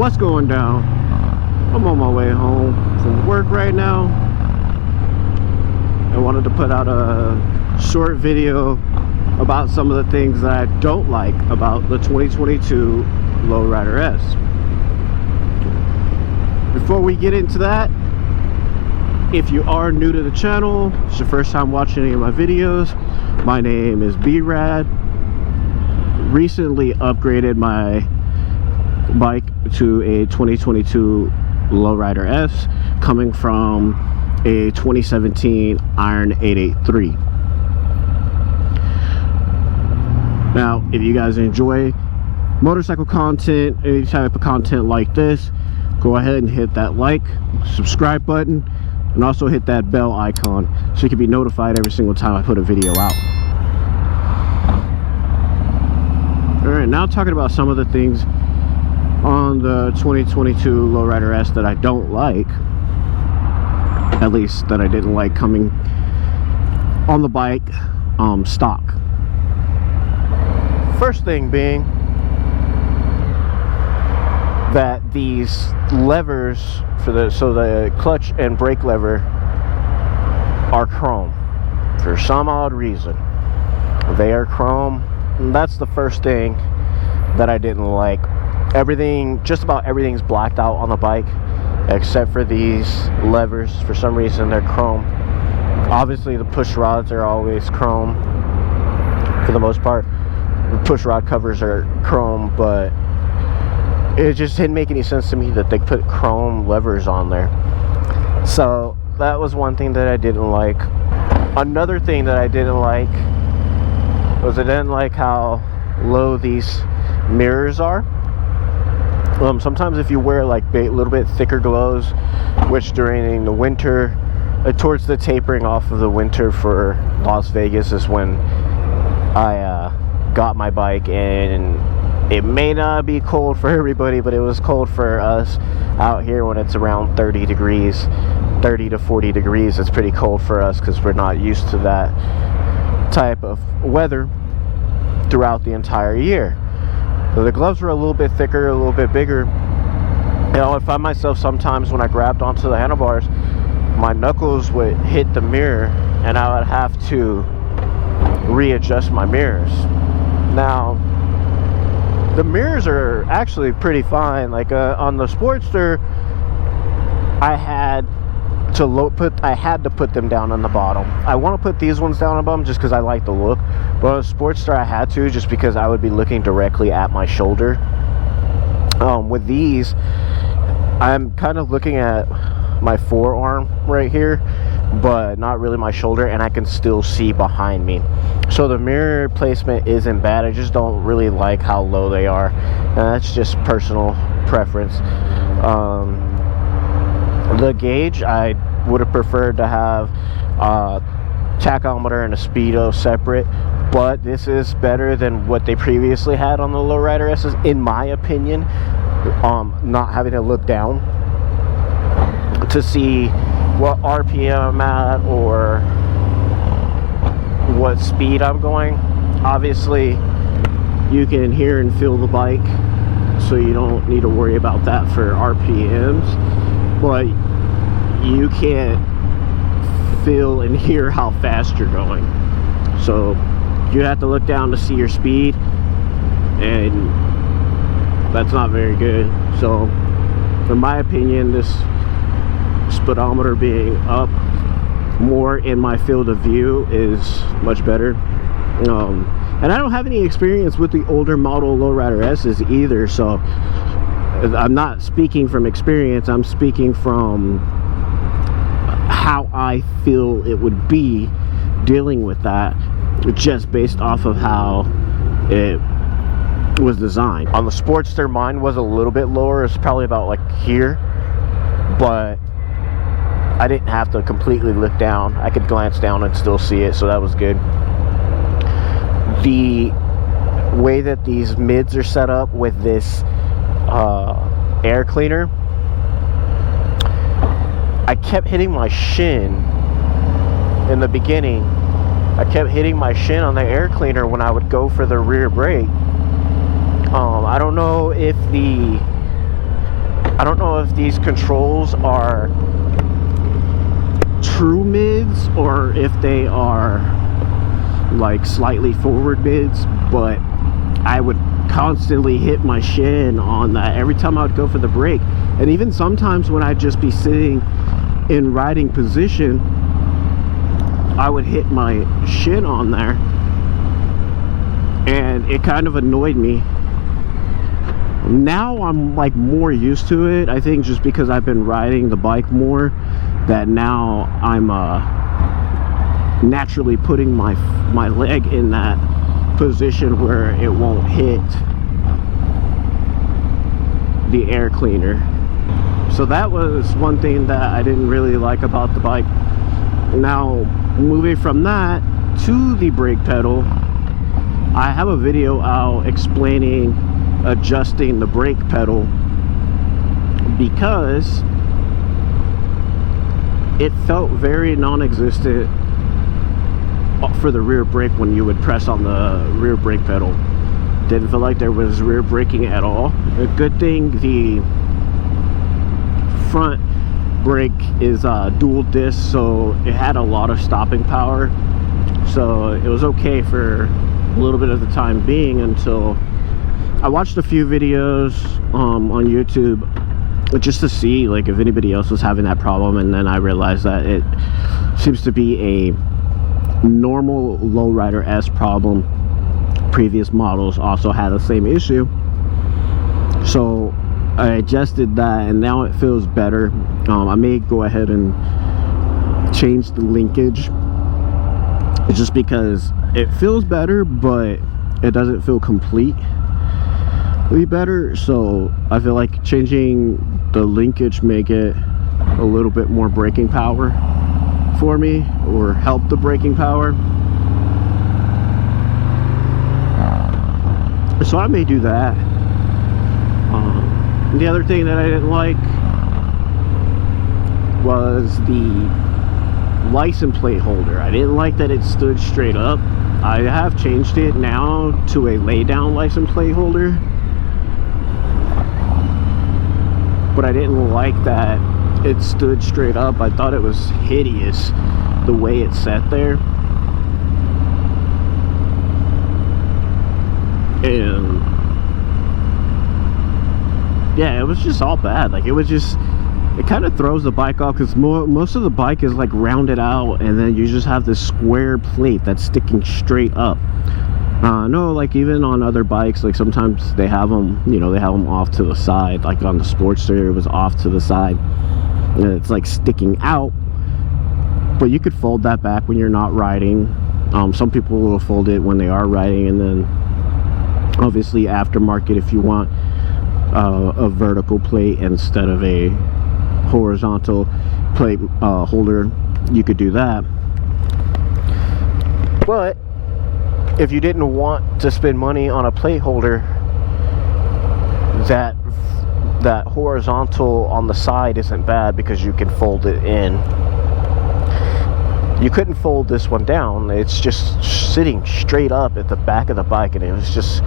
What's going down? I'm on my way home from work right now. I wanted to put out a short video about some of the things that I don't like about the 2022 Lowrider S. Before we get into that, if you are new to the channel, it's your first time watching any of my videos, my name is B-Rad. Recently upgraded my bike to a 2022 Lowrider S, coming from a 2017 Iron 883. Now, if you guys enjoy motorcycle content, any type of content like this, go ahead and hit that like, subscribe button, and also hit that bell icon so you can be notified every single time I put a video out. Alright, now talking about some of the things on the 2022 Lowrider S that I don't like, at least that I didn't like coming on the bike stock. First thing being that these levers for the clutch and brake lever are chrome. For some odd reason, they are chrome. And that's the first thing that I didn't like. Everything, just about everything's blacked out on the bike except for these levers. For some reason they're chrome. Obviously the push rods are always chrome for the most part. The push rod covers are chrome, but it just didn't make any sense to me that they put chrome levers on there. So that was one thing that I didn't like. Another thing that I didn't like was I didn't like how low these mirrors are. Sometimes if you wear like a little bit thicker gloves, which during the winter, towards the tapering off of the winter for Las Vegas is when I got my bike, and it may not be cold for everybody, but it was cold for us out here when it's around 30 degrees, 30 to 40 degrees. It's pretty cold for us because we're not used to that type of weather throughout the entire year. So the gloves were a little bit thicker, a little bit bigger. You know, I find myself sometimes when I grabbed onto the handlebars, my knuckles would hit the mirror and I would have to readjust my mirrors. Now, the mirrors are actually pretty fine. Like on the Sportster, I had to put them down on the bottom. I want to put these ones down on the bottom just because I like the look, but on Sportster I had to, just because I would be looking directly at my shoulder. With these, I'm kind of looking at my forearm right here, but not really my shoulder, and I can still see behind me. So the mirror placement isn't bad. I just don't really like how low they are, and that's just personal preference. The gauge, I would have preferred to have a tachometer and a speedo separate, but this is better than what they previously had on the Lowrider S's, in my opinion. Not having to look down to see what RPM I'm at or what speed I'm going. Obviously you can hear and feel the bike, so you don't need to worry about that for RPMs, but you can't feel and hear how fast you're going. So you have to look down to see your speed, and that's not very good. So in my opinion, this speedometer being up more in my field of view is much better. And I don't have any experience with the older model Lowrider S's either, so I'm not speaking from experience, I'm speaking from how I feel it would be dealing with that, just based off of how it was designed. On the Sportster, mine was a little bit lower. It's probably about like here, but I didn't have to completely look down. I could glance down and still see it, so that was good. The way that these mids are set up with this air cleaner, I kept hitting my shin in the beginning. I kept hitting my shin on the air cleaner when I would go for the rear brake. I don't know if the I don't know if these controls are true mids or if they are like slightly forward mids, but I would constantly hit my shin on that every time I would go for the brake. And even sometimes when I'd just be sitting in riding position, I would hit my shin on there, and it kind of annoyed me. Now I'm like more used to it, I think, just because I've been riding the bike more, that now I'm naturally putting my leg in that position where it won't hit the air cleaner. So that was one thing that I didn't really like about the bike. Now moving from that to the brake pedal, I have a video out explaining adjusting the brake pedal, because it felt very non-existent for the rear brake when you would press on the rear brake pedal. Didn't feel like there was rear braking at all. A good thing the front brake is dual disc, so it had a lot of stopping power, so it was okay for a little bit of the time being, until I watched a few videos on YouTube just to see like if anybody else was having that problem, and then I realized that it seems to be a normal Lowrider S problem. Previous models also had the same issue, so I adjusted that and now it feels better. I may go ahead and change the linkage, just because it feels better, but it doesn't feel completely better. So I feel like changing the linkage make it a little bit more braking power for me, or help the braking power. So I may do that. The other thing that I didn't like was the license plate holder. I didn't like that it stood straight up. I have changed it now to a lay down license plate holder, but I didn't like that it stood straight up. I thought it was hideous the way it sat there, and yeah, it was just all bad. Like, it kind of throws the bike off, because most of the bike is like rounded out, and then you just have this square plate that's sticking straight up. No, like even on other bikes, like sometimes they have them, you know, they have them off to the side. Like on the Sportster, it was off to the side, and it's like sticking out. But you could fold that back when you're not riding. Some people will fold it when they are riding, and then obviously aftermarket, if you want a vertical plate instead of a horizontal plate holder, you could do that. But if you didn't want to spend money on a plate holder, that horizontal on the side isn't bad, because you can fold it in. You couldn't fold this one down. It's just sitting straight up at the back of the bike, and it just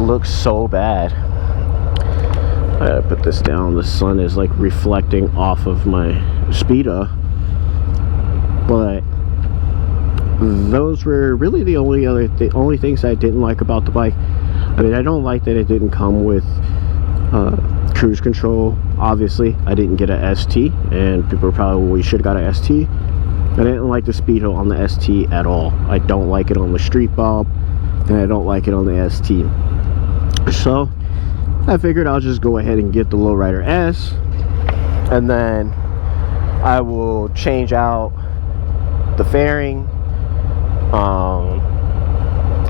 looks so bad. I gotta put this down. The sun is like reflecting off of my Speedo, but those were really the only things I didn't like about the bike. I mean, I don't like that it didn't come with cruise control. Obviously, I didn't get a ST, and people probably should have got a ST. I didn't like the Speedo on the ST at all. I don't like it on the Street Bob, and I don't like it on the ST. So I figured I'll just go ahead and get the Lowrider S, and then I will change out the fairing.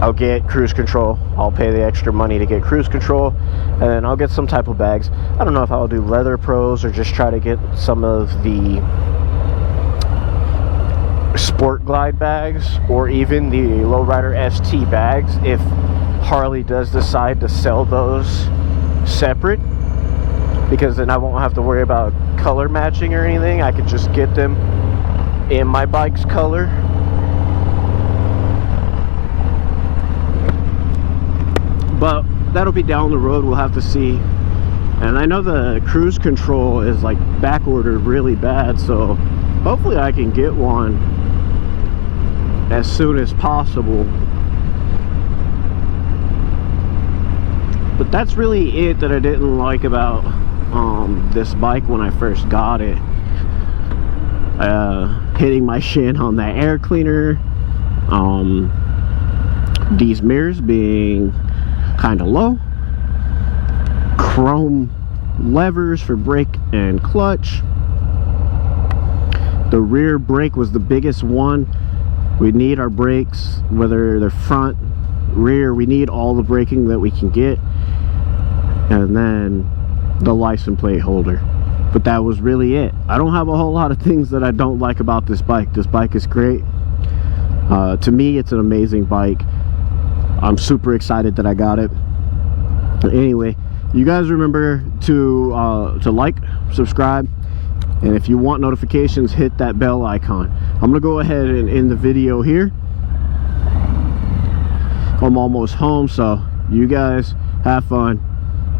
I'll get cruise control. I'll pay the extra money to get cruise control, and then I'll get some type of bags. I don't know if I'll do leather pros or just try to get some of the Sport Glide bags, or even the Lowrider ST bags if Harley does decide to sell those separate, because then I won't have to worry about color matching or anything. I could just get them in my bike's color. But that'll be down the road. We'll have to see And I know the cruise control is like back ordered really bad, so hopefully I can get one as soon as possible. But that's really it that I didn't like about this bike when I first got it. Hitting my shin on that air cleaner, these mirrors being kind of low, chrome levers for brake and clutch. The rear brake was the biggest one. We need our brakes, whether they're front, rear, we need all the braking that we can get. And then the license plate holder. But that was really it. I don't have a whole lot of things that I don't like about this bike. This bike is great. To me, it's an amazing bike. I'm super excited that I got it. Anyway, you guys remember to like, subscribe, and if you want notifications, hit that bell icon. I'm gonna go ahead and end the video here. I'm almost home, so you guys have fun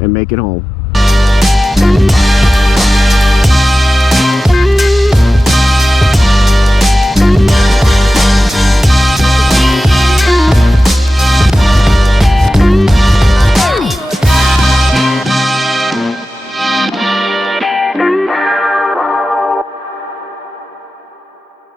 and make it home.